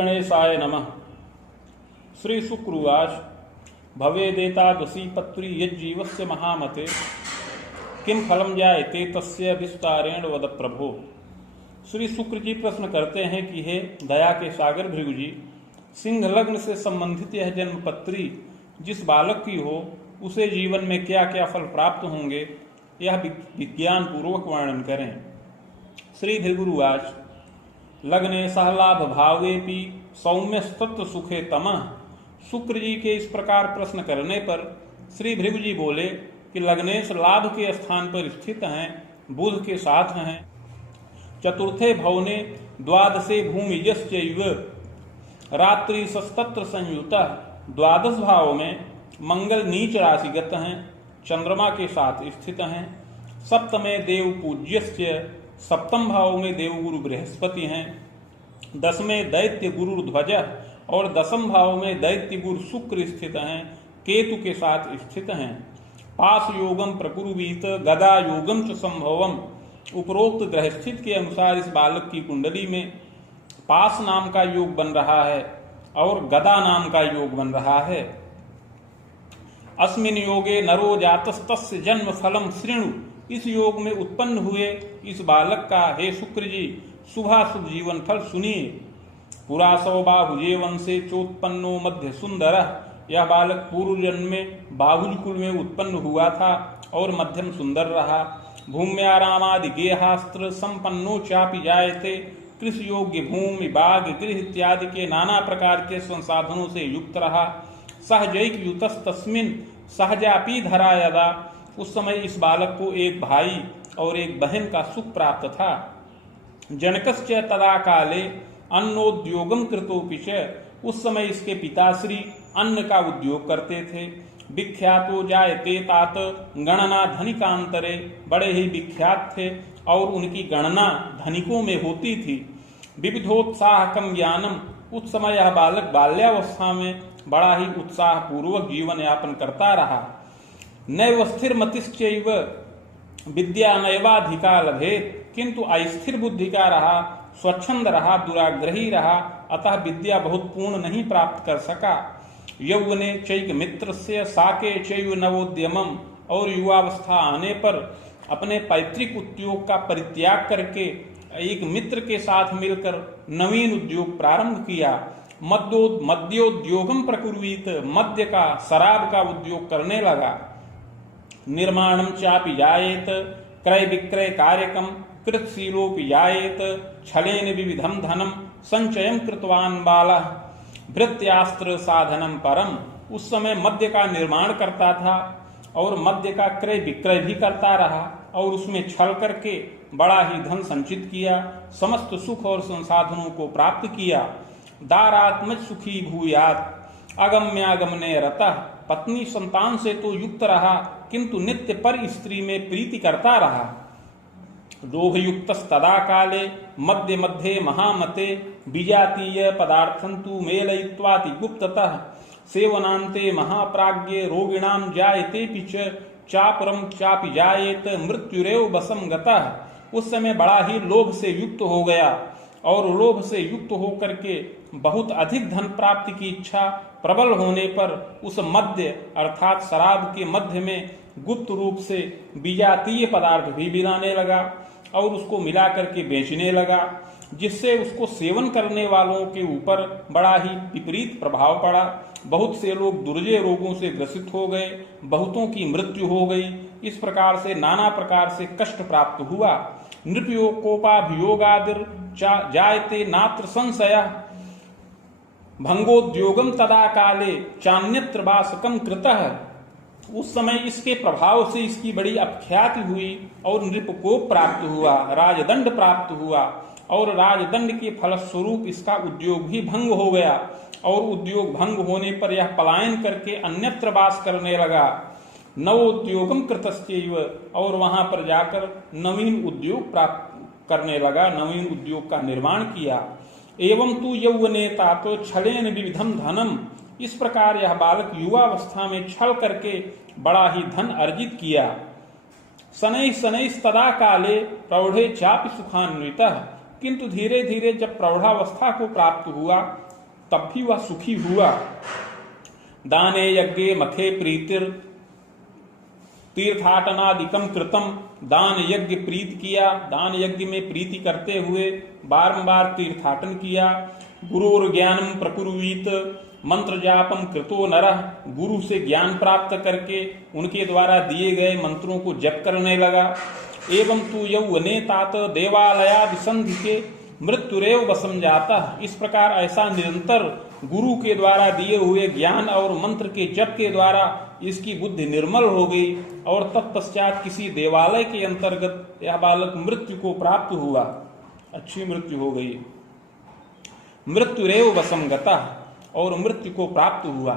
गणेशाय नमः। श्री शुक्रवाच भवेदेतादशी पत्री यज्जीवस्य महामते किम फलम जायते तस्य विस्तारेण वद प्रभो। श्री शुक्र जी प्रश्न करते हैं कि हे दया के सागर भृगु जी, सिंह लग्न से संबंधित यह जन्म पत्री जिस बालक की हो उसे जीवन में क्या क्या फल प्राप्त होंगे, यह विज्ञान पूर्वक वर्णन करें। श्री भृगुरुवाच लग्ने सहलाभ भावेपि सौम्यस्तत्व सुखे तमः। शुक्र जी के इस प्रकार प्रश्न करने पर श्री भृगु जी बोले कि लग्नेश लाभ के स्थान पर स्थित हैं, बुध के साथ हैं। चतुर्थे भवने द्वादशे भूमिजश्चैव रात्रि सस्तत्र संयुतः। द्वादश भाव में मंगल नीच राशिगत हैं, चंद्रमा के साथ स्थित हैं। सप्तमे देव पूज्यस्य, सप्तम भाव में देवगुरु बृहस्पति हैं। दसवें दैत्य गुरु ध्वज और दसम भाव में दैत्य गुरु शुक्र स्थित हैं, केतु के साथ स्थित हैं। पास योगम प्रकुरुवीत गदा योगम च संभवम। उपरोक्त ग्रहस्थित के अनुसार इस बालक की कुंडली में पास नाम का योग बन रहा है और गदा नाम का योग बन रहा है। अस्मिन योगे नरो जातस्तस्य जन्म फलम श्रृणु। इस योग में उत्पन्न हुए इस बालक का हे शुक्र जी शुभाशुभ जीवन फल सुनिए। पुरा सौबाहुजे वंशे चोत्पन्नो मध्य सुंदर। यह बालक पूर्व जन्म में बाहुज कुल में उत्पन्न हुआ था और मध्यम सुंदर रहा। भूम्यारामादि गेहास्त्र संपन्नो चापि जायते। कृषि योग्य भूमि बाग गृह इत्यादि के नाना प्रकार के संसाधनों से युक्त रहा। सहजैक युतस्तस्मिन् सहजापि धरा यदा। उस समय इस बालक को एक भाई और एक बहन का सुख प्राप्त था। जनकश्च तदा काले अन्नोद्योगम कृतोपि च। उस समय इसके पिताश्री अन्न का उद्योग करते थे। विख्यातो जायते तात गणना धनिकांतरे। बड़े ही विख्यात थे और उनकी गणना धनिकों में होती थी। विविधोत्साहकम ज्ञानम। उस समय यह बालक बाल्यावस्था में बड़ा ही उत्साह पूर्वक जीवन यापन करता रहा। नैव स्थिर मतिश्चैव विद्या नैवाधिका लभेत। किंतु अस्थिर बुद्धि का रहा, स्वच्छंद रहा, दुराग्रही रहा, अतः विद्या बहुत पूर्ण नहीं प्राप्त कर सका। यौवने चैक मित्रस्य साके चैव नवोद्यमम। और युवावस्था आने पर अपने पैतृक उद्योग का परित्याग करके एक मित्र के साथ मिलकर नवीन उद्योग प्रारंभ किया। मद्योद्योगम प्रकुर्वीत। मद्य का, शराब का उद्योग करने लगा। निर्माणम चापि जायेत क्रय विक्रय कार्यकम कृतशीलोपि जायेत। छलेन विविधम धनम संचयम कृतवान बालः भृत्यास्त्र साधनम परम। उस समय मद्य का निर्माण करता था और मद्य का क्रय विक्रय भी करता रहा और उसमें छल करके बड़ा ही धन संचित किया। समस्त सुख और संसाधनों को प्राप्त किया। दारात्मज सुखी भूयात अगम्यागमने रतः। पत्नी संतान से तो युक्त रहा किंतु नित्य पर स्त्री में प्रीति करता रहा। लोभयुक्त तदा काले मध्य मध्ये महामते विजातीय पदार्थंतु मेलयित्वाति गुप्ततः। सेवनांते महाप्राज्ञे रोगिणाम जायते पिच चापरम चापि जायेत मृत्युरेव बसम गतः। उस समय बड़ा ही लोभ से युक्त हो गया और लोभ से युक्त होकर के बहुत अधिक धन प्राप्ति की इच्छा प्रबल होने पर उस मध्य अर्थात शराब के मध्य में गुप्त रूप से विजातीय पदार्थ भी मिलाने लगा और उसको मिला करके बेचने लगा, जिससे उसको सेवन करने वालों के ऊपर बड़ा ही विपरीत प्रभाव पड़ा। बहुत से लोग दुर्जय रोगों से ग्रसित हो गए, बहुतों की मृत्यु हो गई। इस प्रकार से नाना प्रकार से कष्ट प्राप्त हुआ। नृपयोकोपाभियोगादिर जायते नात्र संशय भंगोद्योगम तदा काले चान्यत्र वासकम कृतः। उस समय इसके प्रभाव से इसकी बड़ी अपख्याति हुई और नृपकोप प्राप्त हुआ, राजदंड प्राप्त हुआ और राजदंड के फलस्वरूप इसका उद्योग भी भंग हो गया और उद्योग भंग होने पर यह पलायन करके अन्यत्र वास करने लगा। नवोद्योगम कृतश्चैव। और वहां पर जाकर नवीन उद्योग प्राप्त करने लगा, नवीन उद्योग का निर्माण किया। एवं तू यौवनेता तो छलेन विविधम धनम। इस प्रकार यह बालक युवावस्था में छल करके बड़ा ही धन अर्जित किया। शनैः शनैः तदा काले प्रौढ़े चापि सुखान्वितः। किंतु धीरे धीरे जब प्रौढ़ावस्था को प्राप्त हुआ तब भी वह सुखी हुआ। दाने यज्ञे मखे प्रीतिर तीर्थाटनादिकम कृतम, दान यज्ञ प्रीत किया, दान यज्ञ में प्रीति करते हुए बारंबार तीर्थाटन किया। गुरुर ज्ञानम प्रकुर्वीत मंत्र जापम कृतो नरः, गुरु से ज्ञान प्राप्त करके उनके द्वारा दिए गए मंत्रों को जप करने लगा। एवं तू यौवने तात देवालया विसंधि के मृत्युरेव वसम जाता, इस प्रकार ऐसा निरंतर गुरु के द्वारा दिए हुए ज्ञान और मंत्र के जप के द्वारा इसकी बुद्धि निर्मल हो गई और तत्पश्चात किसी देवालय के अंतर्गत यह बालक मृत्यु को प्राप्त हुआ, अच्छी मृत्यु हो गई। मृत्युरेव वसम गता, और मृत्यु को प्राप्त हुआ।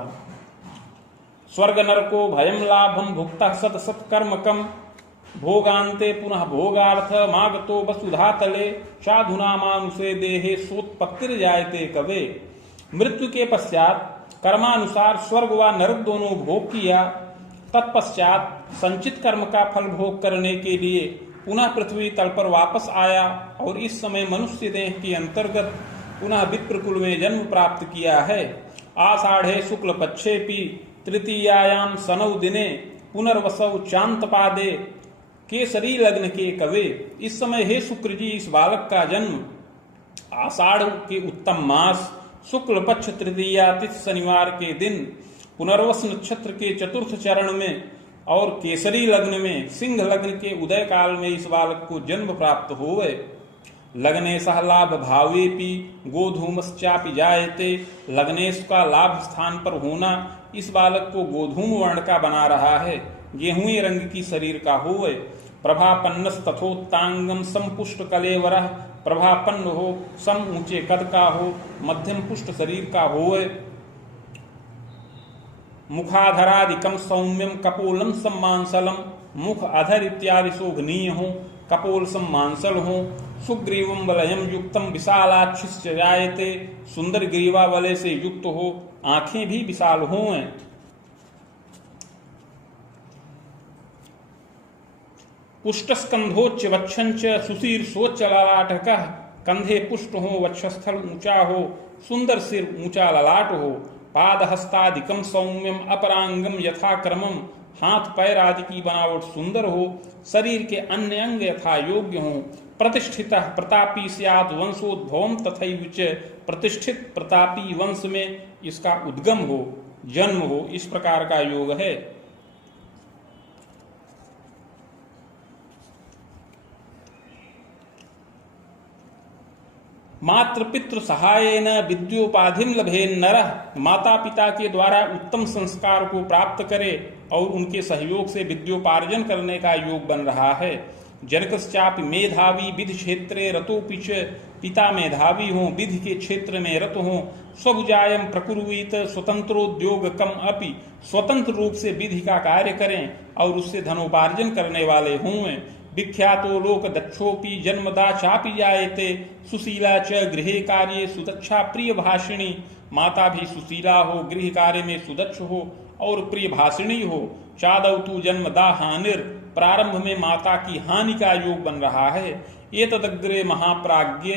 स्वर्ग नरको भयम लाभम भुक्ता सत सत कर्मकम, भोगांते पुनः भोगार्थ मागतो वसुधा तले, साधुना मानुषे देहे सोत्पत्तिर जायते कवे। मृत्यु के पश्चात कर्मानुसार स्वर्ग व नरक दोनों भोग किया, तत्पश्चात संचित कर्म का फल भोग करने के लिए पुनः पृथ्वी तल पर वापस आया और इस समय मनुष्य देह के अंतर्गत पुनः विप्रकुल में जन्म प्राप्त किया है। आषाढ़े शुक्ल पक्षेपि तृतीयायाम सनौ दिने पुनर्वसौ चांतपादे केसरी लग्न के कवे। इस समय हे शुक्र जी, इस बालक का जन्म आषाढ़ के उत्तम मास शुक्ल पक्ष तृतीया तिथि शनिवार के दिन पुनर्वस नक्षत्र के चतुर्थ चरण में और केसरी लग्न में सिंह लग्न के उदय काल में इस बालक को जन्म प्राप्त हुए। लग्ने सह लाभ भावेपि गोधूमश्चापि जायते, लग्नेश का लाभ स्थान पर होना इस बालक को गोधूम वर्ण का बना रहा है, गेहूं रंग की शरीर का होवे। प्रभापन्नस तथोत्तांगम समपुष्ट कलेवरः, प्रभापन्न हो, सम ऊंचे कद का हो, मध्यम पुष्ट शरीर का होवे। मुखाधरादिकम सौम्यम कपोलम सम्मांसलम, मुख अधर इत्यादि शोभनीय हो, कपोल सम्मांसल हो। सुग्रीवम वलयम युक्तम विशालाक्षिश्च जायते, सुंदर ग्रीवा वलय से युक्त हो, आंखें भी विशाल हों। पुष्टस्कंधोच्च वक्षंच सुशीर्षोच्च ललाटकः, कंधे पुष्ट हो, वक्षस्थल ऊंचा हो, सुंदर सिर ऊंचा ललाट हो। पादहस्तादिकम सौम्यम अपरांगम यथाक्रमम, हाथ पैर आदि की बनावट सुंदर हो, शरीर के अन्य अंग यथा योग्य हो। प्रतिष्ठितः प्रतापी स्यात् वंशोद्भवम तथैव च, प्रतिष्ठित प्रतापी वंश में इसका उद्गम हो, जन्म हो, इस प्रकार का योग है। मात्र पितृ सहायेन विद्योपाधिम लभेन नरः, माता पिता के द्वारा उत्तम संस्कार को प्राप्त करे और उनके सहयोग से विद्योपार्जन करने का योग बन रहा है। जनकश्चापि मेधावी विधि क्षेत्रे रतोपि च, पिता मेधावी हो, विधि के क्षेत्र में रत हो। स्वभुजायम प्रकुर्वीत स्वतंत्रोद्योगकम अपि, स्वतंत्र रूप से विधि का कार्य करें और उससे धनोपार्जन करने वाले हों। विख्यातो लोक दक्षोपि जन्मदा चापि जायते, सुशीला च गृहे कार्ये सुदक्षा प्रिय भाषिणी, माता भी सुशीला हो, गृह कार्य में सुदक्ष हो और प्रिय भाषिणी हो। चादौ तु जन्मदा हानिर, प्रारंभ में माता की हानि का योग बन रहा है। ये तदग्रे महाप्राज्ञ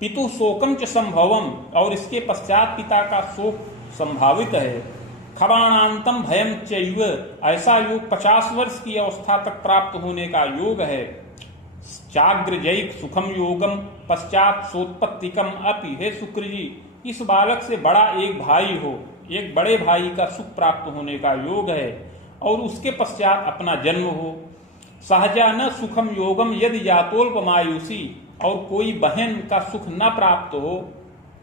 पितु शोकम च संभवम, और इसके पश्चात पिता का शोक संभावित है। खबाणांतम भयम चैव, ऐसा योग 50 वर्ष की अवस्था तक प्राप्त होने का योग है। चाग्रजैक सुखम योगम पश्चात सोत्पत्तिकम अपि, हे शुक्र जी, इस बालक से बड़ा एक भाई हो, एक बड़े भाई का सुख प्राप्त होने का योग है और उसके पश्चात अपना जन्म हो। सहजा न सुखम योगम यदि जातोल्पमायुषी, और कोई बहन का सुख न प्राप्त हो,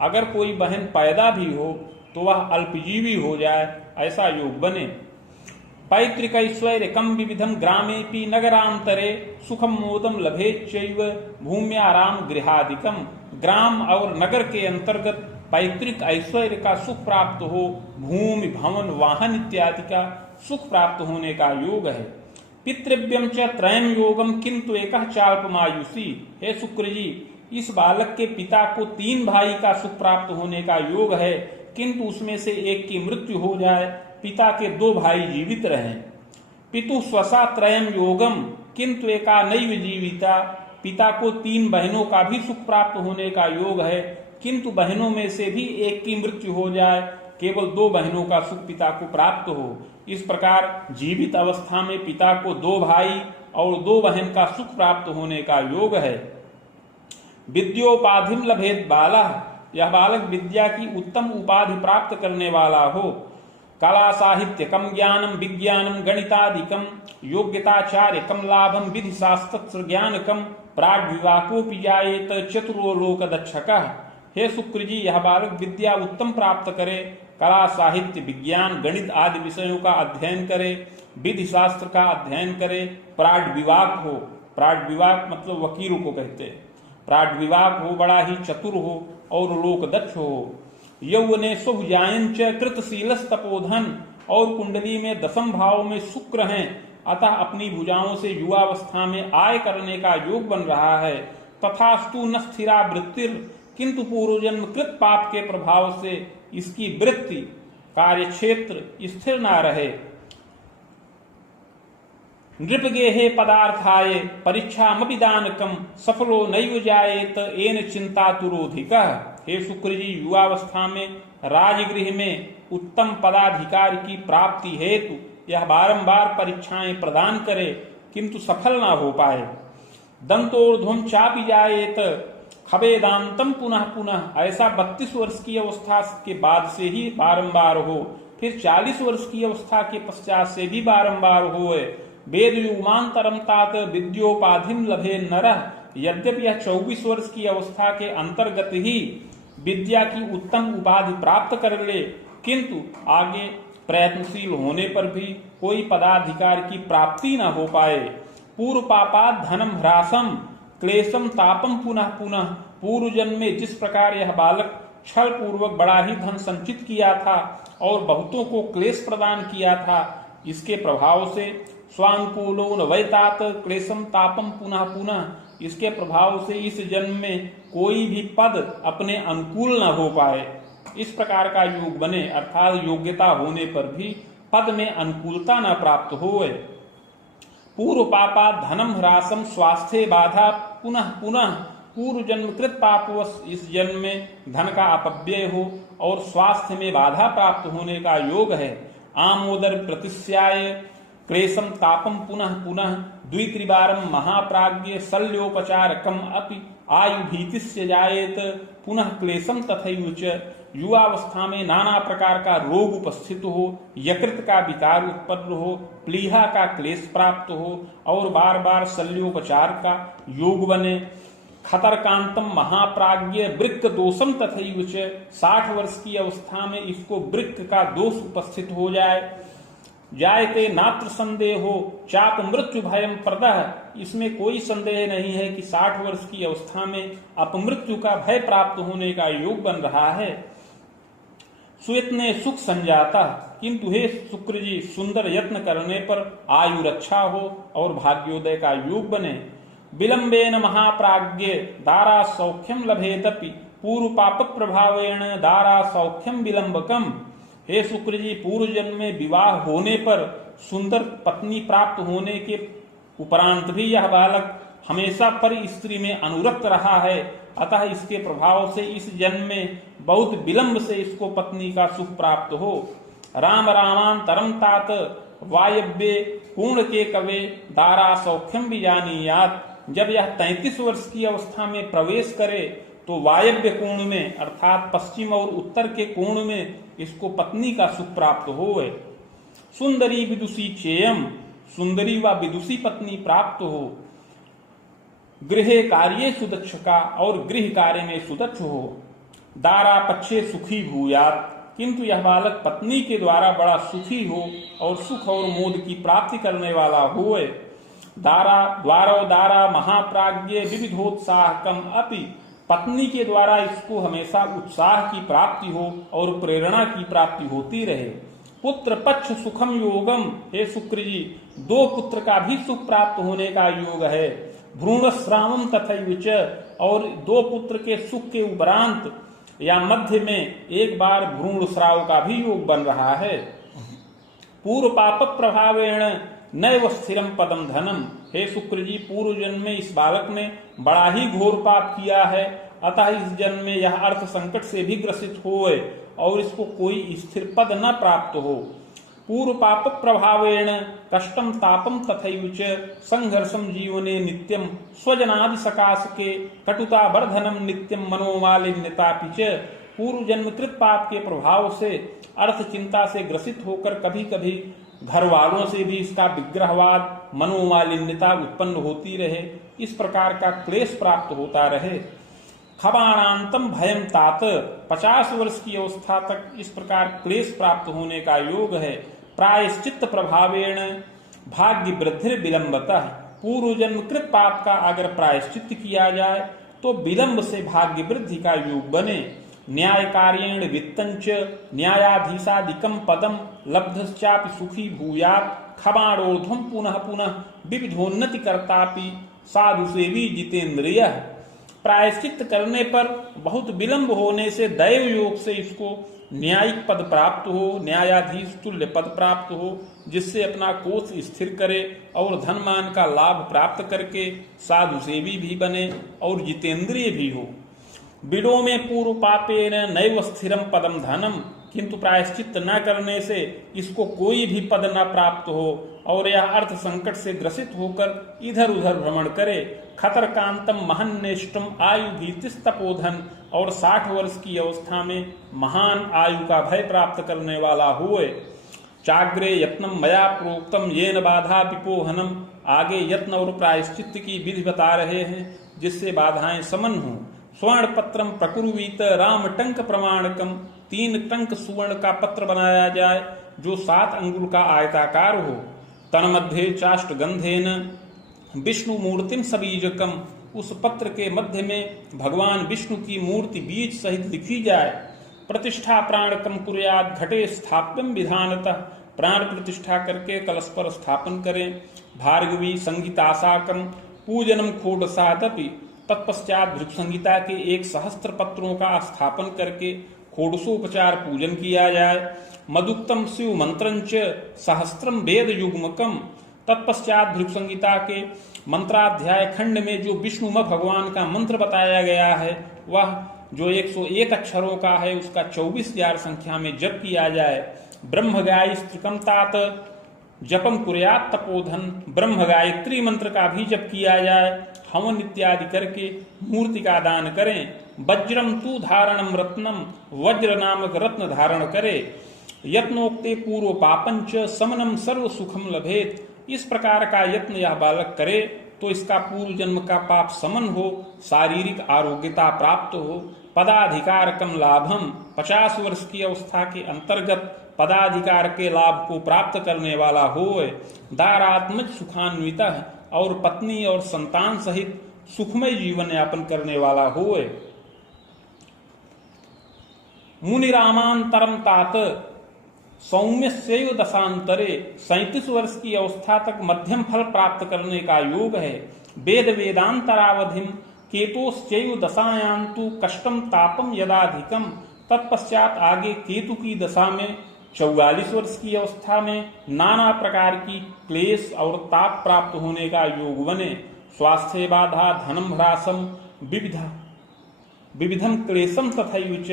अगर कोई बहन पैदा भी हो तो वह अल्पजीवी हो जाए, ऐसा योग बने। पैतृक ऐश्वर्य कम विविधम ग्रामेपि नगरांतरे, सुखम मोदम लभेच्चैव भूम्याराम गृहादिकम, ग्राम और नगर के अंतर्गत पैतृक ऐश्वर्य का सुख प्राप्त हो, भूमि भवन वाहन इत्यादि का सुख प्राप्त होने का योग है। पितृव्यम च त्रयम योगम किंतु एकः चाल्पमायुषी, हे शुक्र जी, इस बालक के पिता को 3 भाई का सुख प्राप्त होने का योग है, किंतु उसमें से एक की मृत्यु हो जाए, पिता के 2 भाई जीवित रहें। पितु स्वसा त्रयम योगम किंतु एका नैव जीविता, पिता को 3 बहनों का भी सुख प्राप्त होने का योग है, किंतु बहनों में से भी एक की मृत्यु हो जाए, केवल 2 बहनों का सुख पिता को प्राप्त हो। इस प्रकार जीवित अवस्था में पिता को 2 भाई और 2 बहन का सुख प्राप्त होने का योग है। विद्योपाधिम लभेद बाला, यह बालक विद्या की उत्तम उपाधि प्राप्त करने वाला हो। कला साहित्यकम ज्ञानम विज्ञानम गणितादिकम योग्यताचार्यकम लाभम विधि शास्त्र ज्ञानकम प्राग विवाकोपि जायेत चतुरो लोक दक्षकः। हे शुक्र जी, यह बालक विद्या उत्तम प्राप्त करे, कला साहित्य विज्ञान गणित आदि विषयों का अध्ययन करे, विधि शास्त्र का अध्ययन करे, प्राग विवाक हो, प्राग विवाक मतलब वकीलों को कहते हैं, प्राग विवाक हो, बड़ा ही चतुर हो और लोक दक्ष हो। यौवने सुजायन च कृतशीलस तपोधन, और कुंडली में 10 भाव में शुक्र हैं, अतः अपनी भुजाओं से युवावस्था में आय करने का योग बन रहा है। तथास्तु न स्थिरा वृत्तिर, किंतु पूर्वजन्म कृत पाप के प्रभाव से इसकी वृत्ति कार्य क्षेत्र स्थिर न रहे। नृपगेहे पदार्थाय परीक्षामपि दानकम सफलो नैव जायेत एन चिंतातुरोधिकः। हे शुक्र जी, युवावस्था में राजगृह में उत्तम पदाधिकारी की प्राप्ति हेतु यह बारंबार परीक्षाएं प्रदान करे, किंतु सफल ना हो पाए। दंतोर्ध्वम चापि जायेत खबेदांतम पुनः पुनः, ऐसा 32 वर्ष की अवस्था के बाद से ही बारंबार हो, फिर 40 वर्ष की अवस्था के पश्चात से भी बारंबार होए। वेद युगांतरम तात विद्योपाधिम लभे नरः, यद्यपि यह 24 वर्ष की अवस्था के अंतर्गत ही विद्या की उत्तम उपाधि प्राप्त कर ले, किंतु आगे प्रयत्नशील होने पर भी कोई पदाधिकार की प्राप्ति न हो पाए। पूर्व पापात धनम ह्रासम क्लेशम तापम पुनः पुनः, पूर्व जन्म में जिस प्रकार यह बालक छल पूर्वक बड़ा ही धन संचित किया था और बहुतों को क्लेश प्रदान किया था, इसके प्रभाव से स्वानुकूलो न वैतात क्लेशम तापम पुनः पुनः, इसके प्रभाव से इस जन्म में कोई भी पद अपने अनुकूल न हो पाए। इस प्रकार का योग बने, अर्थात योग्यता होने पर भी पद में अनुकूलता न प्राप्त होए। पूर्व पापा धनम ह्रासम स्वास्थ्य बाधा पुनः पुनः, पूर्व जन्म कृत पापवश इस जन्म में धन का अपव्यय हो और स्वास्थ्य में बाधा प्राप्त होने का योग है। आमोदर प्रतिस्याय क्लेशम तापम पुनः पुनः द्वित्रिवारम महाप्राज्ञ शल्योपचारकम अपि आयु भीतिस्य जायेत पुनः क्लेशम तथैव च, युवावस्था में नाना प्रकार का रोग उपस्थित हो, यकृत का विकार उत्पन्न हो, प्लीहा का क्लेश प्राप्त हो और बार बार शल्योपचार का योग बने। खतरकांतम महाप्राज्ञ वृक्क दोषम तथैव च, 60 वर्ष की अवस्था में इसको वृक्क का दोष उपस्थित हो जाए। जायते नात्र संदेहो चाप मृत्यु भयम प्रदः, इसमें कोई संदेह नहीं है कि 60 वर्ष की अवस्था में अपमृत्यु का भय प्राप्त होने का योग बन रहा है। सुयत्ने सुख संजाता, किंतु हे शुक्र जी, सुंदर यत्न करने पर आयु रक्षा हो और भाग्योदय का योग बने। विलंबेन महाप्राज्ञ दारा सौख्यम लभेदपि पूर्व पाप प्रभावेण दारा सौख्यम विलंबकम। हे शुक्र जी, पूर्व जन्म में विवाह होने पर सुंदर पत्नी प्राप्त होने के उपरांत भी यह बालक हमेशा पर स्त्री में अनुरक्त रहा है, अतः इसके प्रभाव से इस जन्म में बहुत विलंब से इसको पत्नी का सुख प्राप्त हो। राम रामांतरम तात वायव्य पूर्ण के कवे दारा सौख्यम बीजानीयात, जब यह 33 वर्ष की अवस्था में प्रवेश करे तो वायव्य कोण में अर्थात पश्चिम और उत्तर के कोण में इसको पत्नी का सुख प्राप्त होए। सुंदरी विदुषी चेयम, सुंदरी व विदुषी पत्नी प्राप्त हो। गृहे कार्ये सुदक्षका, और गृह कार्य में सुदक्ष हो। दारा पक्षे सुखी भूयात, किंतु यह बालक पत्नी के द्वारा बड़ा सुखी हो और सुख और मोद की प्राप्ति करने वाला होए। दारा द्वारो दारा महाप्राज्ञ विविधोत्साहकम अपि, पत्नी के द्वारा इसको हमेशा उत्साह की प्राप्ति हो और प्रेरणा की प्राप्ति होती रहे। पुत्र पक्ष सुखम योगम, हे शुक्र जी, 2 पुत्र का भी सुख प्राप्त होने का योग है। भ्रूण श्रावम तथैव च, और 2 पुत्र के सुख के उपरांत या मध्य में एक बार भ्रूण श्राव का भी योग बन रहा है। पूर्व पाप प्रभावेण नैव स्थिरम पदम धनम। हे शुक्र जी, पूर्व जन्म में इस बालक ने बड़ा ही घोर पाप किया है, अतः इस जन्म में यह अर्थ संकट से भी ग्रसित होए और इसको कोई स्थिर पद न प्राप्त हो। पूर्व पाप प्रभावेण कष्टम तापम तथैव च संघर्षम जीवने नित्यम स्वजनादि सकाशके कटुता वर्धनम नित्यम मनोमालिन्यतापि च। पूर्व जन्मकृत पाप के प्रभाव से अर्थ चिंता से ग्रसित होकर कभी कभी घर वालों से भी इसका विग्रहवाद, मनोमालिन्यता उत्पन्न होती रहे, इस प्रकार का क्लेश प्राप्त होता रहे। खबाणांतम भयम तात, 50 वर्ष की अवस्था तक इस प्रकार क्लेश प्राप्त होने का योग है। प्रायश्चित्त प्रभावेण भाग्य वृद्धि विलंबतः। पूर्व जन्मकृत पाप का अगर प्रायश्चित्त किया जाए तो विलंब से भाग्य वृद्धि का योग बने। न्याय कार्येण वित्तंच न्यायाधीशादिकम पदम लब्धश्चापि सुखी भूयात् खबाणोर्ध्वं पुनः पुनः विविधोन्नति कर्तापि साधु सेवी जितेंद्रिय। प्रायश्चित्त करने पर बहुत विलंब होने से दैव योग से इसको न्यायिक पद प्राप्त हो, न्यायाधीश तुल्य पद प्राप्त हो, जिससे अपना कोष स्थिर करे और धनमान का लाभ प्राप्त करके साधु सेवी भी बने और जितेंद्रिय भी हो। बिडो में पूर्व पापेन नैव स्थिरम पदम धनम, किंतु प्रायश्चित्त न करने से इसको कोई भी पद न प्राप्त हो और यह अर्थ संकट से ग्रसित होकर इधर उधर भ्रमण करे। खतर कांतम महन्नेष्टम आयु भीतिस तपोधन, और 60 वर्ष की अवस्था में महान आयु का भय प्राप्त करने वाला हुए। चाग्रे यत्नम मया प्रोक्तम येन बाधा विपोहनम। आगे यत्न और प्रायश्चित्त की विधि बता रहे हैं जिससे बाधाएं समन हों। स्वर्ण पत्रम प्रकुर्वीत राम टंक प्रमाणकम। 3 टंक सुवर्ण का पत्र बनाया जाए जो 7 अंगुल का आयताकार हो। तन्मध्ये चाष्ट गंधेन विष्णु मूर्तिम सबीजकम। उस पत्र के मध्य में भगवान विष्णु की मूर्ति बीज सहित लिखी जाए। प्रतिष्ठा प्राणकम कुर्यात् घटे स्थाप्यम विधानतः। प्राण प्रतिष्ठा करके कलश पर स्थापन करें। भार्गवी संगीतासाकम पूजनम खोडसादपि। तत्पश्चात भृगु संहिता के 1 सहस्त्र पत्रों का स्थापन करके खोडसोपचार पूजन किया जाए। मदुक्तम शिव मंत्रंच सहस्त्रम वेद युग्मकम। तत्पश्चात भृगु संहिता के मंत्राध्याय खंड में जो विष्णुमय भगवान का मंत्र बताया गया है वह जो 101 अक्षरों का है उसका 24,000 संख्या में जप किया जाए। ब्रह्म गायस्त्रिकम तात जपम कुर्यात् तपोधन। ब्रह्म गायत्री मंत्र का भी जप किया जाए। हवन इत्यादि करके मूर्ति का दान करें। वज्रम तु धारणम रत्नम। वज्र नामक रत्न धारण करे। यत्नोक्ते पूर्व पापंच समनम सर्व सुखम लभेत। इस प्रकार का यत्न यह बालक करे तो इसका पूर्व जन्म का पाप समन हो, शारीरिक आरोग्यता प्राप्त हो। पदाधिकारकम लाभम। 50 वर्ष की अवस्था के अंतर्गत पदाधिकार के लाभ को प्राप्त करने वाला होए। दारात्मज सुखान्वित, और पत्नी और संतान सहित सुखमय जीवन यापन करने वाला होए। मुनिरामांतरम तात सौम्यस्यैव दशांतरे। 37 वर्ष की अवस्था तक मध्यम फल प्राप्त करने का योग है। वेद वेदांतरावधिम केतोश्चैव दशायान्तु कष्टम तापम यदाधिकम। तत्पश्चात आगे केतु की दशा में 44 वर्ष की अवस्था में नाना प्रकार की क्लेश और ताप प्राप्त होने का योग बने। स्वास्थ्य बाधा, धनम ह्रासम, विविधम क्लेशम तथैव च।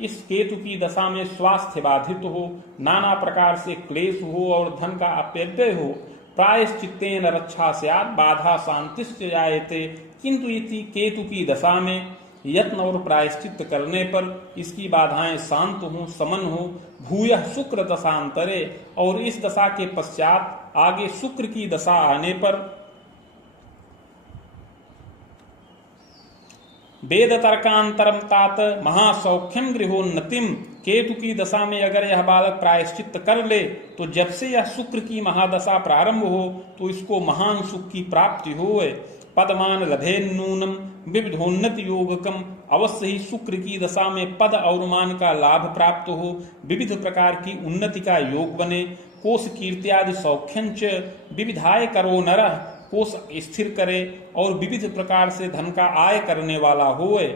इस केतु की दशा में स्वास्थ्य बाधित हो, नाना प्रकार से क्लेश हो और धन का अपव्यय हो। प्रायश्चित्तेन रक्षा स्यात् बाधा शांतिश्च जायते। किंतु इति केतु की दशा में यत्न और प्रायश्चित्त करने पर इसकी बाधाएं शांत हो, समन हो। भूयः शुक्र दशांतरे, और इस दशा के पश्चात आगे शुक्र की दशा आने पर वेद तर्कांतरम तात महासौख्यम गृहोन्नतिम। केतु की दशा में अगर यह बालक प्रायश्चित्त कर ले तो जब से यह शुक्र की महादशा प्रारंभ हो तो इसको महान सुख की प्राप्ति होए। पदमान लभेन्नूनम विविधोन्नति योगकम। अवश्य ही शुक्र की दशा में पद और मान का लाभ प्राप्त हो, विविध प्रकार की उन्नति का योग बने। कोश कीर्त्यादि सौख्यंच विविधाय करो नरः। कोश स्थिर करे और विविध प्रकार से धन का आय करने वाला होए।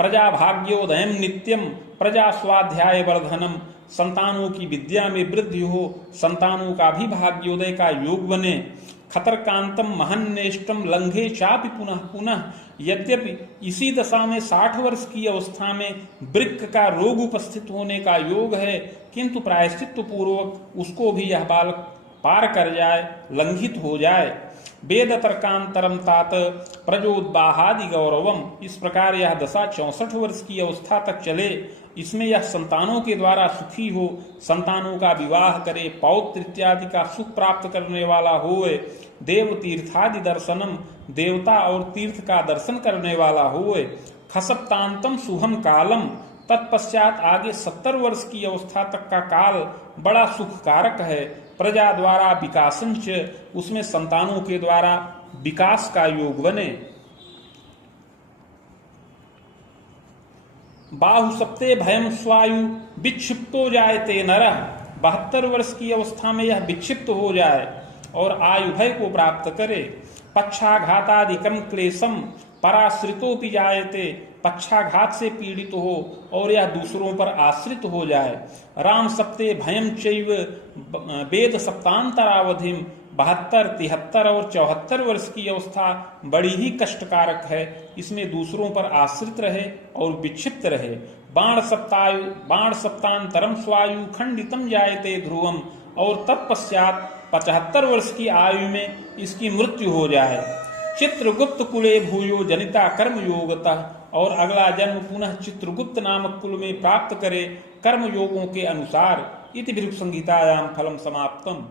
प्रजा भाग्योदयम नित्यम, प्रजा स्वाध्याय वर्धनम, संतानों की विद्या में वृद्धि हो, संतानों का भी भाग्योदय का योग बने। खतरकांतम महन्नेष्टम लंघे चापि पुनः पुनः, यद्यपि इसी दशा में 60 वर्ष की अवस्था में वृक्क का रोग उपस्थित होने का योग है, किंतु प्रायश्चित्त पूर्वक उसको भी यह बालक पार कर जाए, लंघित हो जाए। वेद तर्कांतरम तात प्रजोद्बाहादि गौरवम, इस प्रकार यह दशा 64 वर्ष की अवस्था तक चले। इसमें यह संतानों के द्वारा सुखी हो, संतानों का विवाह करे, पौत्र इत्यादि का सुख प्राप्त करने वाला होए। देव तीर्थादि दर्शनम, देवता और तीर्थ का दर्शन करने वाला होए। खसप्तांतम शुभम कालम, तत्पश्चात आगे 70 वर्ष की अवस्था तक का काल बड़ा सुखकारक है। प्रजा द्वारा विकासंच, उसमें संतानों के द्वारा विकास का योग बने। बाहु सप्ते भयम स्वायु विक्षिप्तो जायते नरः, 72 वर्ष की अवस्था में यह विक्षिप्त हो जाए और आयु भय को प्राप्त करे। पक्षाघातादिकम क्लेशम पराश्रितोपि जायते, पक्षाघात से पीड़ित हो और यह दूसरों पर आश्रित हो जाए। राम सप्ते भयम चैव वेद सप्तांतरावधिम, 72, 73 और 74 वर्ष की अवस्था बड़ी ही कष्टकारक है। इसमें दूसरों पर आश्रित रहे और विक्षिप्त रहे। बाण सप्तांतरम स्वायु खंडितम जायते ध्रुवम, और तत्पश्चात 75 वर्ष की आयु में इसकी मृत्यु हो जाए। चित्रगुप्त कुले भूयो जनिता कर्म योगतः, और अगला जन्म पुनः चित्रगुप्त नामक कुल में प्राप्त करे कर्म योगों के अनुसार। इति भृगु संहितायां फलम समाप्तम।